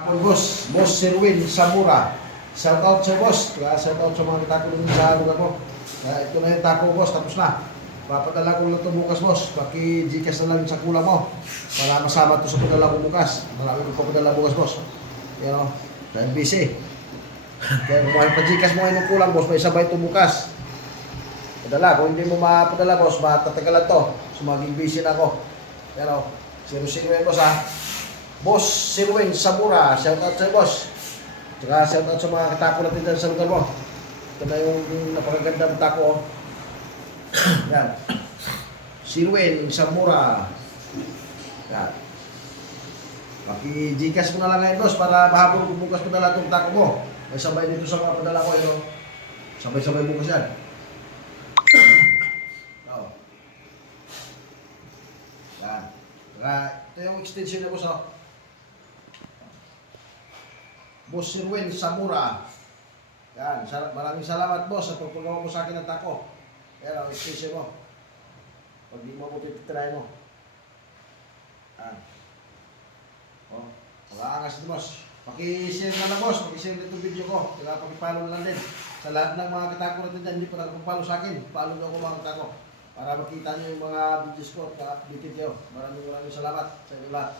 Ako boss Sherwin Samura. Shout out sa boss. Shout out sa mga tako dun sa lugar mo. Ito na yung tako boss, tapos na. Papadala ko lang ito bukas boss. Paki-Gcash na lang sa kulang mo. Para masama ito sa padala ko bukas. Marami ko papadala bukas boss. Yan o, kaya busy. Kaya kung may pa-Gcash mo ngayon ng kulang boss, may sabay ito bukas. Padala, kung hindi mo mapadala boss, matatagalan to. So maging busy na ako. Yan o, 0-0 yan boss ha. Boss Sherwin Samura, shout out sa boss. Tsaka shout out sa mga katako natin dyan sa lugar mo. Ito na yung napakagandang tako. Oh. Yan. Sherwin Samura. Yan. Paki-Gcash mo na lang ngayon boss para mahabol kung bukas padala itong tako mo. May sabay dito sa mga padala ko. Yun, sabay-sabay bukas yan. Oh. Yan. Tsaka ito yung extension na boss. Oh. Boss Sherwin Samura. Yan, maraming salamat boss sa pagpagawa mo sa akin ng tako. Yan ang extension mo. Pag di mo titry mo. Yan. O, pag-aangas din boss. Paki-share na lang boss, paki-share na itong video ko. Kaya paki-follow na lang din. Sa lahat ng mga katako natin dyan, hindi pa nakapag-follow sa akin. Follow na ako mga katako. Para makita nyo yung mga videos ko at updated kayo. Maraming salamat sa inyo lahat.